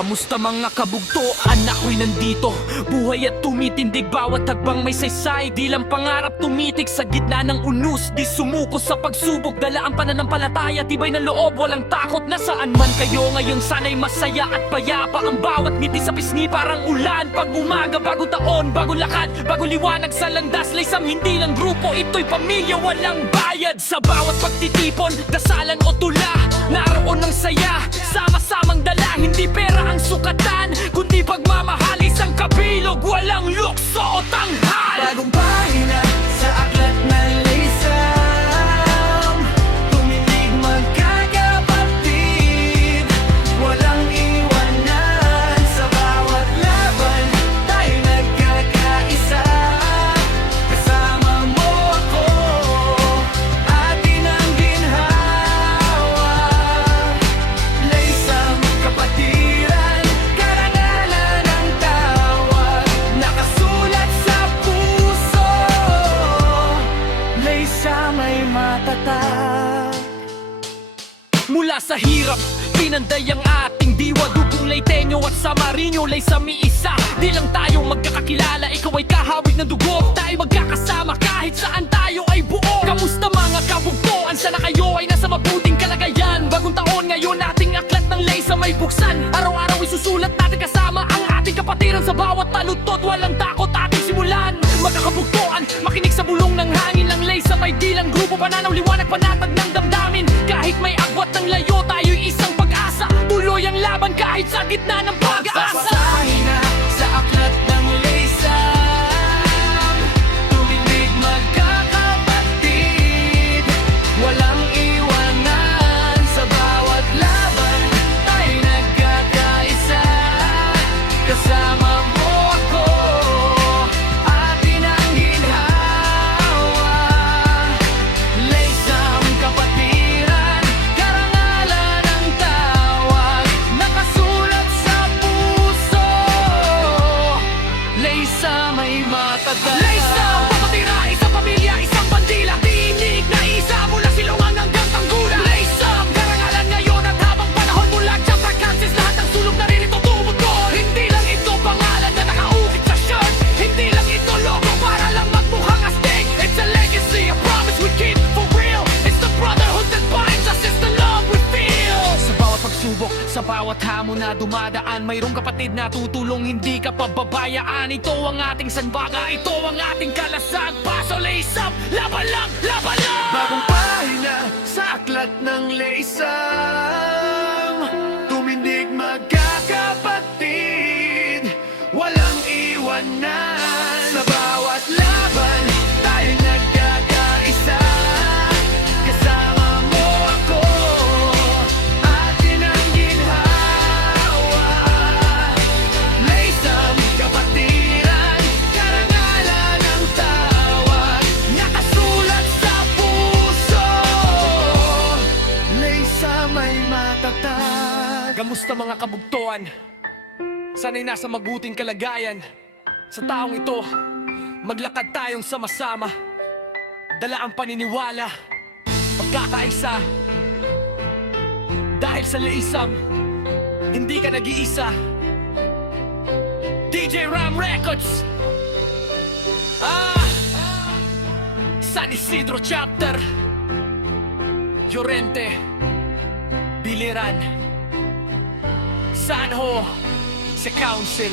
Kamusta mga kabugtoan? Ako'y nandito, buhay at tumitindig. Bawat hagbang may saysay, di lang pangarap tumitik. Sa gitna ng unus, di sumuko sa pagsubok. Dala ang pananampalataya, tibay ng loob, walang takot. Nasaan man kayo ngayon, sana'y masaya at payapa. Ang bawat ngiti sa pisngi parang ulan. Pag umaga, bago taon, bago lakad, bago liwanag sa landas. Laysam hindi lang grupo, ito'y pamilya, walang bayad. Sa bawat pagtitipon, dasalan o tula, naroon ng saya, sama-samang dala. Hindi pera ang sukatan, kundi pagmamahal. Isang kabilog, walang lukso o tanghal. Bagong pahina sa aklat na lisam, tumindig magkakapatid, walang iwanan. Sa bawat laban, tayo nagkakaisa. Kasama mo ako, atin ang ginhawa. Laysam kapatiran, karangalan ang tawag, nakasulat sa puso. Laysam ay matatag. Mula sa hirap, pinanday ang ating diwa. Dugong Leyteño at Samarino, Laysam iisa. Di lang tayo magkakakilala, ikaw ay kahawig ng dugo. Tayo magkakasama kahit saan tayo ay buo. Kamusta mga kabugtoan? Sana kayo ay nasa mabuting kalagayan. Bagong taon ngayon, ating aklat ng Laysam ay buksan. Araw-araw isusulat natin kasama ang ating kapatiran. Sa bawat taludtod, walang takot ating simulan. Magkakabugtoan, makinig sa bulong ng hangin. Lang Laysam ay di lang grupo, pananaw, liwanag, panatag ng damdamin. Kahit may agwat ng layo, tayo'y isang pag-asa. Tuloy ang laban kahit sa gitna ng pag-asa. Pahina sa aklat ng lisam, tumindig magkakapatid, walang iwanan. Sa bawat laban, tayo nagkakaisa. Kasama mo ako, atin ang ginhawa. Laysam kapatiran, karangalan ang tawag, nakasulat sa puso. Laysam ay matatag. Laysam, papatira, isang pamilya, isang bandila. Tinig na isa mula Silungan hanggang Tanggula. Laysam, karangalan ngayon at habang panahon mula Champ Arkansas. Lahat ng sulog naririto tumutol. Hindi lang ito pangalan na nakaukit sa shirt. Hindi lang ito logo para lang magmukhang astig. It's a legacy, a promise we keep for real. It's the brotherhood that binds us, it's the love we feel. Sa bawat pagsubok, sa bawat hamon na dumadaan, mayroong kapatid na tutulong, hindi ka pababayaan. Ito ang ating sanbaga, ito ang ating kalasag. Paso Laysam, laban lang, laban lang! Bagong pahina sa aklat ng lisam, tumindig magkakapatid, walang iwanan. Sa bawat laban, tayo nagkakaisa. Kasama mo ako, atin ang ginhawa. Laysam kapatiran, karangalan ang tawag, nakasulat sa puso. Laysam ay matatag. Kamusta mga kabugtoan? Sana'y nasa mabuting kalagayan. Sa taong ito, maglakad tayong sama-sama. Dala ang paniniwala, pagkakaisa. Dahil sa Laysam, hindi ka nag-iisa. DJ Ram Records, San Isidro Chapter, Llorente, Biliran, Sanho, sa Council.